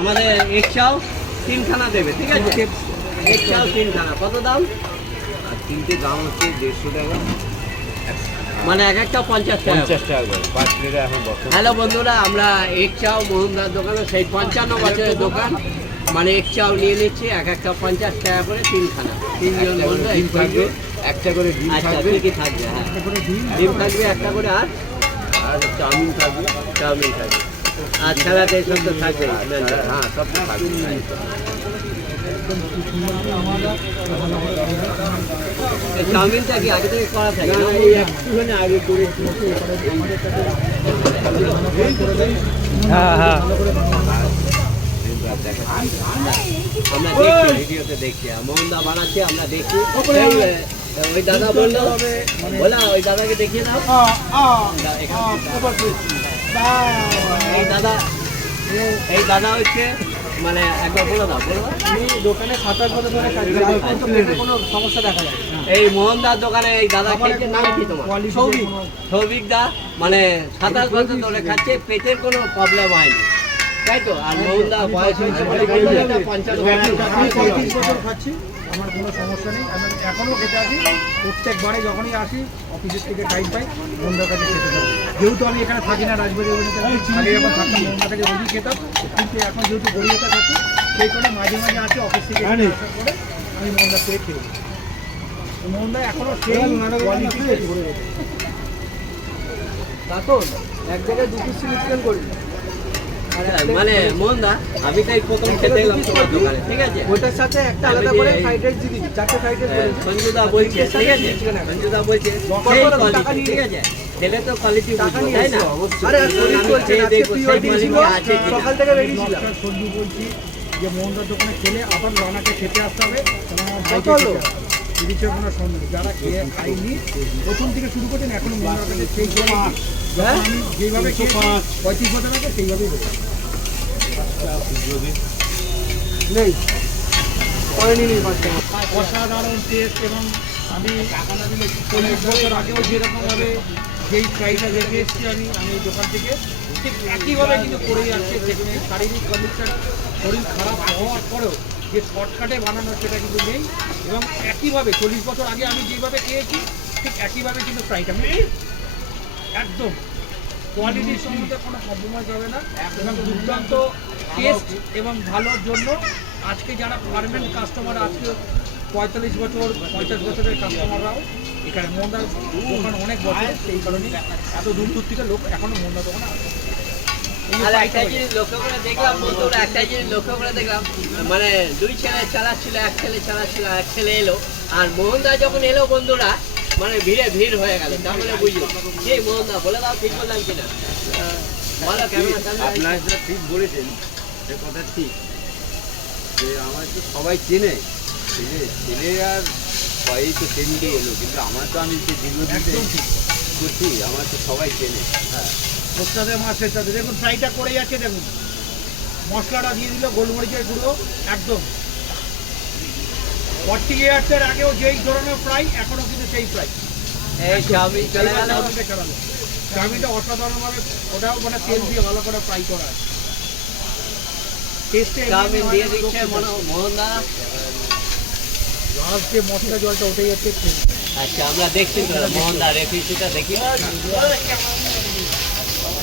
আমাদের এক চাও তিনখানা দেবে ঠিক আছে? এক চাও তিনখানা কত দাম? আর তিনটে দাম হচ্ছে দেড়শো টাকা। মানে এক একটা পঞ্চাশ টাকা। পঞ্চাশ টাকা করে পাঁচ প্লেটে এখন হ্যালো বন্ধুরা আমরা এক চাও মোহনদার দোকানে সেই পঞ্চান্ন বছরের দোকান। মানে এক চাও নিয়ে নিচ্ছি এক একটা পঞ্চাশ টাকা করে তিনখানা। তিনজন বন্ধু ডিম থাকবে একটা করে ডিম আচ্ছা থাকবে। ঠিকই থাকবে হ্যাঁ। ডিম থাকবে একটা করে আর? আর চাউমিন থাকবে চাউমিন থাকবে। আর সব তো থাকবে হ্যাঁ সব তো থাকবে চাউমিনটা কি আগে থেকে করা থাকে? না, না? একটুখানি আগে করে হ্যাঁ হ্যাঁ। আমরা দেখছি ভিডিওতে মোহনদা বানাচ্ছে আমরা এ, ওই দাদা বলল বলা ওই দাদাকে দেখিয়ে দাও। দা- এখানে- এই দাদা এই দাদা হচ্ছে মানে একবার বলে দাও বলো দোকানে সাতাশ বছর ধরে কাজ করি। আজ পর্যন্ত পেটে কোনো সমস্যা দেখা যায় এই মোহনদার দোকানে এই দাদা খেয়েছে নাম কি তোমার? সৌভিক। সৌভিক দা মানে সাতাশ বছর ধরে খাচ্ছে পেটের কোনো প্রবলেম হয়নি। তাই তো? আর মোহনদা বয়স হয়েছে বছর খাচ্ছি। আমার কোনো সমস্যা নেই। আমি এখনও খেতে আসি। প্রত্যেকবারে যখনই আসি অফিসের থেকে টাইম পাই বন্ধুর কাছে খেতে যাব যেহেতু আমি এখানে থাকি না রাজবাড়ি অভিনেতা আগে যখন থাকতাম বন্ধুর কাছে রোজই খেতাম কিন্তু এখন যেহেতু গড়িয়াতে থাকি সেই কারণে মাঝে মাঝে আসি অফিস থেকে এখানে আসার পরে আমি মোহনদার থেকে খেয়ে। তো মোহনদা এখনও সেই কোয়ালিটি ধরে রেখেছে দেখুন এক জায়গায় দু পিস চিকেন করি মানে মোহনদা আমি তাই প্রথম খেতে তোমার দোকানে ঠিক আছে? ওটার সাথে একটা আলাদা করে ফ্রাইড রাইস দিবি চারটে ফ্রাইড রাইস করে দিবি। সঞ্জুদা বলছে ঠিক আছে? সঞ্জুদা বলছে সেই quality, ঠিক আছে? দিলে তো কোয়ালিটি টাকা বুঝব নিয়ে তাই না? আরে শরীর চলছে না, আজকে দেখব সেই pre-wedding ছিল, আছে সকাল থেকে রেডি ছিলাম। নমস্কার সঞ্জু বলছি যে মোহনদার দোকানে খেলে আবার রানাকে খেতে আসতে হবে। কোনো সন্দেহ যারা খেয়ে খাইনি প্রথম থেকে শুরু করছেন এখনও মোহনদার কাছে সেই? আমি যেইভাবে পঁয়ত্রিশ বছর আগে সেইভাবেই নেই। অসাধারণ টেস্ট এবং আমি চল্লিশ বছর আগেও যেরকমভাবে যেই ফ্রাইটা রেখে এসেছি আমি আমি দোকান থেকে। ঠিক একইভাবে কিন্তু করেই আসছে যেখানে শারীরিক কন্ডিশন শরীর খারাপ হওয়ার পরেও যে শর্টকাটে বানানো সেটা কিন্তু নেই। এবং একইভাবে চল্লিশ বছর আগে আমি যেভাবে খেয়েছি, ঠিক একইভাবে কিন্তু ফ্রাইটা একদম। কোয়ালিটির সম্বন্ধে কোনো কম্প্রোমাইজ হবে না। এবং দুর্দান্ত টেস্ট এবং ভালোর জন্য আজকে যারা পারমানেন্ট কাস্টমার আজকে পঁয়তাল্লিশ বছর, পঞ্চাশ বছরের কাস্টমাররাও এখানে মোহনদার দোকান অনেক বছর, সেই কারণে এত দূর দূর থেকে লোক এখনও মোহনদার দোকানে আসে মানে দুই ছেলে চালাচ্ছিল এক ছেলে চালাচ্ছিল এক ছেলে এলো। আর মোহনদা যখন এলো বন্ধুরা মানে ভিড়ে ভিড় হয়ে গেল। তাহলে বুঝলো সেই মোহনদা? বলে দাও ঠিক বললাম কিনা ঠিক বলেছেন সে কথা ঠিক। যে আমার তো সবাই চেনে ছেলে ছেলে আর সবাই তো চেনকে এলো কিন্তু আমার তো আমি সে দীর্ঘদিন করছি আমার তো সবাই চেনে। হ্যাঁ। মাছের সাথে দেখুন ফ্রাইটা করে যাচ্ছে দেখুন। মশলাটা দিয়ে দিল গোলমরিচের গুঁড়ো একদম। ফর্টি ইয়ার্সের আগেও যেই ধরনের ফ্রাই এখনও কিন্তু সেই ফ্রাই চাউমিনটা অসাধারণভাবে ওটাও মানে তেল দিয়ে ভালো করে ফ্রাই করা আছে। লাস্ট মশলা জলটা উঠে যাচ্ছে আচ্ছা আমরা দেখছি মোহনদা রেফিসিটা দেখি।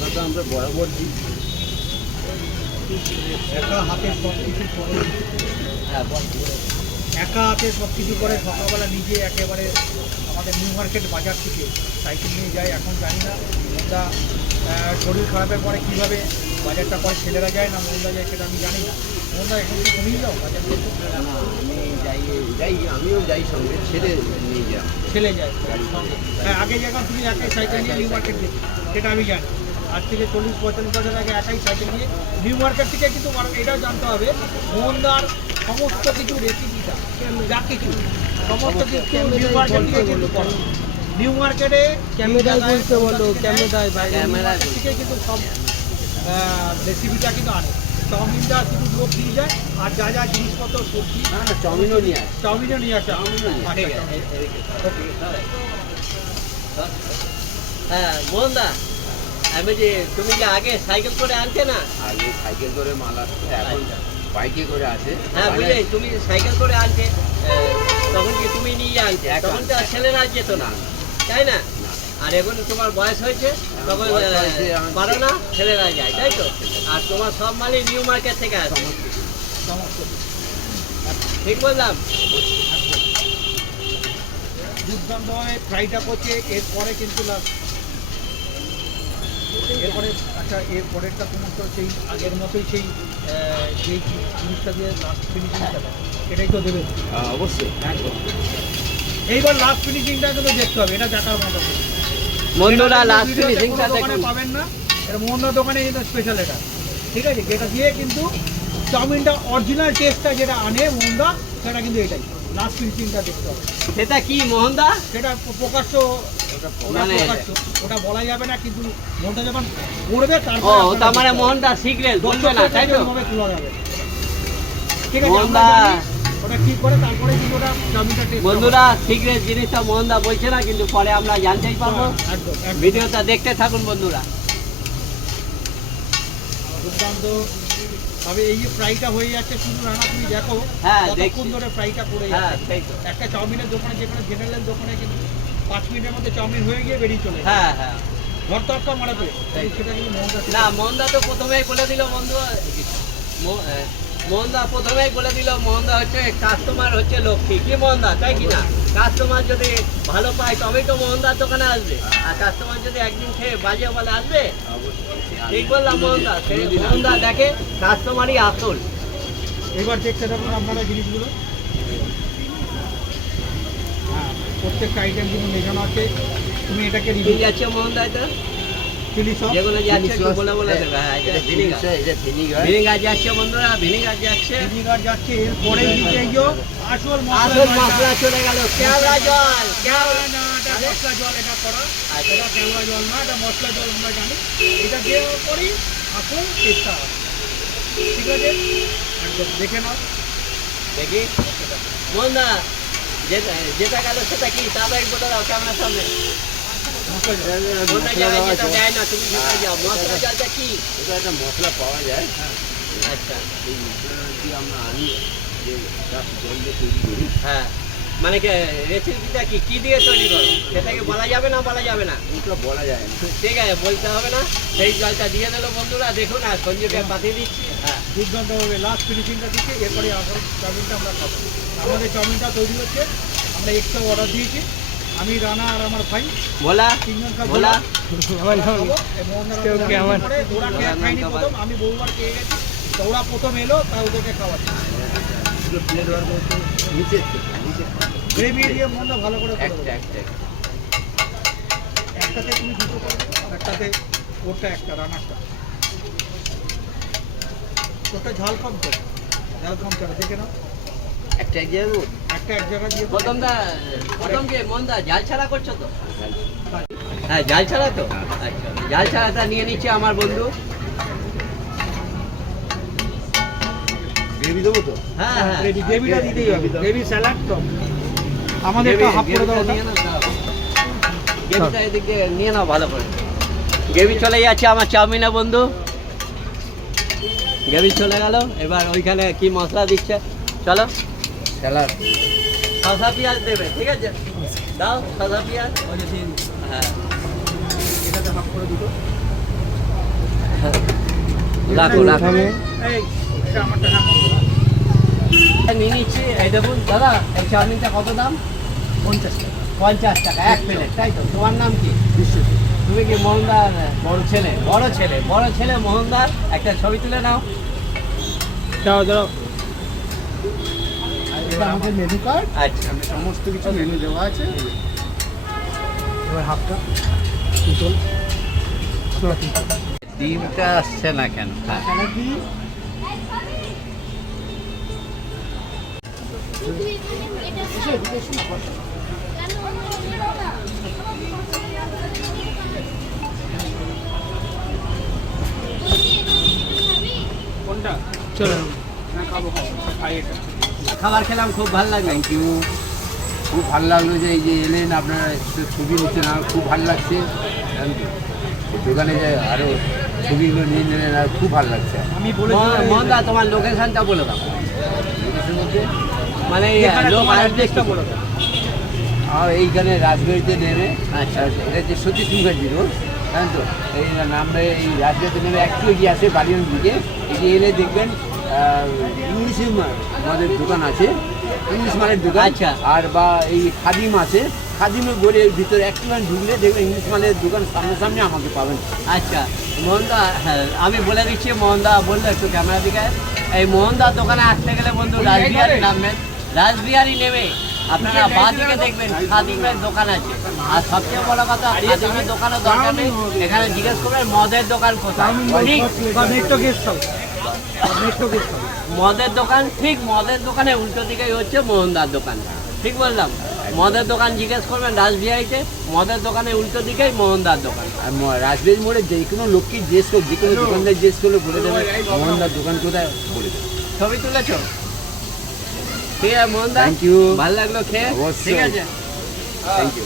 পাতা আমরা বরাবর দিই। একা হাতে সব কিছু করে। হ্যাঁ একা হাতে সব কিছু করে সকালবেলা নিজে একেবারে আমাদের নিউ মার্কেট বাজার থেকে সাইকেল নিয়ে যায় এখন জানি না মোন্দা শরীর খারাপের পরে কীভাবে বাজারটা করে ছেলেরা যায় না মোন্দা যায় সেটা আমি জানি না। মোন্দা এখন কি তুমিই যাও বাজার আমি যাই যাই আমিও যাই সঙ্গে ছেলে নিয়ে যাই। ছেলে যায় হ্যাঁ আগে যখন তুমি একাই সাইকেল নিয়ে নিউ মার্কেট যেতে সেটা আমি জানি। আজ থেকে চল্লিশ পঁয়তাল্লিশ বছর আগে একাই সাইকেল নিয়ে নিউ মার্কেট থেকে কিন্তু আমার- এটাও জানতে হবে মোহনদার সমস্ত কিছু রেসিপিটা যা কিছু সমস্ত কিছু নিউ মার্কেট থেকে কিন্তু করে। নিউ মার্কেটে ক্যামেরায় বলতে বলো, ক্যামেরায় বাইরে। ক্যামেরা থেকে কিন্তু সব রেসিপিটা কিন্তু আনে চাউমিনটা শুধু লোক দিয়ে যায় আর যা যা জিনিসপত্র সবজি না না চাউমিনও নিয়ে আসে চাউমিনও নিয়ে আসে চাউমিনও নিয়ে আচ্ছা, ঠিক আছে, চাউমিন। এ- এদিকে। হ্যাঁ মোহনদা আমি যে তুমি যে আগে সাইকেল করে আনতে না? আগে সাইকেল করে মাল আসতো এখন বাইকে করে আসে। হ্যাঁ মানে বুঝলে তুমি সাইকেল করে আনতে তখন কি তুমি নিয়ে আনতে? তখন তো আর ছেলেরা যেত না। তাই না? আর এখন তোমার বয়স হয়েছে তখন হয়েছে, আমি- পারো না ছেলেরা যায় তাই তো? আর তোমার সব মালই নিউ মার্কেট থেকে আসে। সমস্ত ঠিক বললাম। দুর্দান্তভাবে ফ্রাইটা করছে এরপরে কিন্তু এরপরে আচ্ছা এর পরেরটা তোমার তো সেই আগের মতোই সেই যেই জিনিসটা দিয়ে লাস্ট ফিনিশিংটা এটাই তো দেবে। অবশ্যই। একদম। এইবার লাস্ট ফিনিশিংটা কিন্তু দেখতে হবে এটা দেখার মতো। বন্ধুরা লাস্ট ফিনিশিংটা দেখুন। পাবেন না এটা মোহনদার দোকানে কিন্তু স্পেশাল এটা। ঠিক আছে? যেটা দিয়ে কিন্তু চাউমিনটা অরিজিনাল টেস্টটা যেটা আনে মোহনদা সেটা কিন্তু এটাই। লাস্ট ফিনিশিংটা দেখতে হবে। সেটা কি মোহনদা? সেটা প্রকাশ্য ওটা প্রকাশ্য ওটা বলা যাবে না কিন্তু মনটা যখন করবে ও তার মানে মোহনদা সিক্রেট বলবে না তাই তো? দর্শকদের যাবে। ঠিক আছে মোহনদা- আমরা জানি, ওটা কি করে তারপরে কিন্তু ওটা চাউমিনটা টেস্ট বন্ধুরা সিক্রেট জিনিসটা মোহনদা বলছে না কিন্তু পরে আমরা জানতেই পারব। একদম। ভিডিওটা দেখতে থাকুন বন্ধুরা। দুর্দান্ত তবে এই যে ফ্রাইটা হয়ে যাচ্ছে শুধু রান্না তুমি দেখো হ্যাঁ, কতক্ষণ ধরে ফ্রাইটা করে হ্যাঁ যাচ্ছে। একটা চাউমিনের দোকানে যেখানে জেনারেল দোকানে কিন্তু পাঁচ মিনিটের মধ্যে চাউমিন হয়ে গিয়ে বেরিয়ে চলে হ্যাঁ হ্যাঁ। ঘর তরকা মারা পেয়ে সেটা কিন্তু মোহনদা না মোহনদা তো প্রথমেই বলে দিল বন্ধু মো- মোহনদা প্রথমেই বলে দিল মোহনদা হচ্ছে কাস্টমার হচ্ছে লক্ষ্মী। কি মোহনদা তাই কি না? কাস্টমার যদি ভালো পায় তবেই তো মোহনদার দোকানে আসবে। আর কাস্টমার যদি একদিন খেয়ে বাজে বলে আসবে ঠিক বললাম মোহনদা মোহনদা দেখে কাস্টমারই আসল। এবার দেখতে থাকুন আপনারা জিনিসগুলো। হ্যাঁ প্রত্যেকটা আইটেম কিন্তু মেশানো আছে। তুমি এটাকে রিভিউ যাচ্ছে মোহনদা এটা চিলি সস যেগুলো যাচ্ছে একটু বলে বলে দেবে। হ্যাঁ এটা ভিনিগার এটা ভিনিগার ভিনিগার যাচ্ছে বন্ধুরা ভিনিগার যাচ্ছে ভিনিগার যাচ্ছে এরপরে দিতে এই আসল মশলা চলে গেল। কেওড়া জল কেওড়া না, এটা মশলা জল এটা করা। এটা কেওড়া জল না এটা মশলা জল আমরা জানি। এটা দেওয়ার পরই আসল হবে ঠিক আছে? একদম দেখে নাও। দেখি। মোহনদা যেটা যেটা গেল সেটা কি? তাড়াতাড়ি বলে দাও ক্যামেরার সামনে। মশলা মশলা পাওয়া যায়। আচ্ছা এই আমরা আনি যে জল দিয়ে তৈরি করি। হ্যাঁ। মানে কি রেসিপিটা কি কি দিয়ে তৈরি করো? সেটাকে বলা যাবে না বলা যাবে না? ওটা বলা যায় না। ঠিক আছে বলতে হবে না। সেই জলটা দিয়ে দিল বন্ধুরা দেখুন আর সঞ্জীবকে পাঠিয়ে দিচ্ছি। হ্যাঁ। দুর্দান্তভাবে লাস্ট ফিনিশিংটা দিচ্ছে এরপরে আসল চাউমিনটা আমরা খাব। আমাদের চাউমিনটা তৈরি হচ্ছে আমরা এক্সট্রা অর্ডার দিয়েছি। আমি রানা আর আমার ভাই। বলা তিনজন খাব। আমার? প্রথম? আমি বহুবার খেয়ে গেছি। তো ওরা প্রথম এলো তা ওদেরকে খাওয়াচ্ছি। পুরো প্লেট ওয়ার্ক ভালো করে একটা একটা একটা। একটাতে তুমি দুটো করে একটাতে ওরটা একটা রানারটা ওটা ঝাল কম করে ঝাল কম করে দেখে নাও। একটা এক জায়গায় একটা এক জায়গায় দিয়ে প্রথমটা প্রথম কি মন্দা জাল ছাড়া করছ তো? হ্যাঁ জাল ছাড়া তো? আচ্ছা জাল ছাড়াটা নিয়ে নিচ্ছে আমার বন্ধু। গ্রেভি দেবো তো? হ্যাঁ হ্যাঁ। গ্রেভিটা দিতেই হবে গ্রেভি স্যালাড তো। আমাদেরটা হাফ করে দাও ওটা। গ্রেভিটা নিয়ে নাও ভালো করে গ্রেভি চলে যাচ্ছে আমার চাউমিনে বন্ধু গ্রেভি চলে গেল এবার ওইখানে কি মশলা দিচ্ছে চলো স্যালাড শসা পেঁয়াজ দেবে ঠিক আছে দাও শসা পেঁয়াজ হ্যাঁ এটাতে হাফ করে দিতো রাখো রাখো এই আমারটা হ্যাঁ নিয়ে নিচ্ছি এই দেখুন দাদা এই চাউমিনটা কত দাম? পঞ্চাশ টাকা। পঞ্চাশ টাকা এক প্লেট তাই তো? তোমার নাম কি? তুমি কি মোহনদার বড় ছেলে। বড় ছেলে বড় ছেলে মোহনদার? একটা ছবি তুলে নাও। দাও দাও। আমাদের মেনু কার্ড আচ্ছা। সমস্ত কিছু মেনু দেওয়া আছে। এবার হাফটা ডিমটা আসছে না কেন? কোনটা? চলো। না খাব খাব। খাই এটা। খাবার খেলাম খুব ভালো লাগল থ্যাংক ইউ খুব ভালো লাগল যে এই যে এলেন আপনারা ছবি নিচ্ছেন আমার খুব ভালো লাগছে? দোকানে যে আরও ছবিগুলো নিয়ে নিলেন আর খুব ভালো লাগছে। আমি বলে তোমার লোকেশনটা বলে দাও। লোকেশন বলতে? মানে আর এইখানে রাজবাড়িতে নেমে আচ্ছা। এটা যে সতীশ মুখার্জি রোড জানেন তো? এই নামটা এই রাজবাড়িতে নেমে একটু এগিয়ে আসে বাড়ির দিকে। এগিয়ে এলে দেখবেন ইংলিশ আমাদের দোকান আছে। ইংলিশ মালের দোকান। আচ্ছা। আর বা এই খাদিম আছে। খাদিমের বলে ভিতরে একটুখানি ঢুকলে দেখবেন ইংলিশ মালের দোকান সামনাসামনি আমাকে পাবেন। আচ্ছা। মোহনদা হ্যাঁ আমি বলে দিচ্ছি মোহনদা বলল একটু ক্যামেরা দিকে। এই মোহনদার দোকানে আসতে গেলে বন্ধু রাসবিহারি নামবেন। রাসবিহারি নেমে আপনারা বাঁ দিকে দেখবেন খাদিমের দোকান আছে। আর সবচেয়ে বড় কথা খাদিমের দোকানও দরকার নেই। এখানে জিজ্ঞেস করবেন মদের দোকান কোথায়? মদের দোকান ঠিক মদের দোকানে উল্টো দিকেই হচ্ছে মোহনদার দোকান। ঠিক বললাম। মদের দোকান জিজ্ঞেস করবেন রাসবিহারিতে মদের দোকানে উল্টো দিকেই মোহনদার দোকান। আর রাজবাড়ি মোড়ে যে কোনো লোককে জিজ্ঞেস করো যে কোনো দোকানদার জিজ্ঞেস করলে বলে দেবে মোহনদার দোকান কোথায়? বলে দেবে। ছবি তুলেছো? ঠিক আছে থ্যাংক ইউ ভালো লাগল খেয়ে। ঠিক আছে। Thank you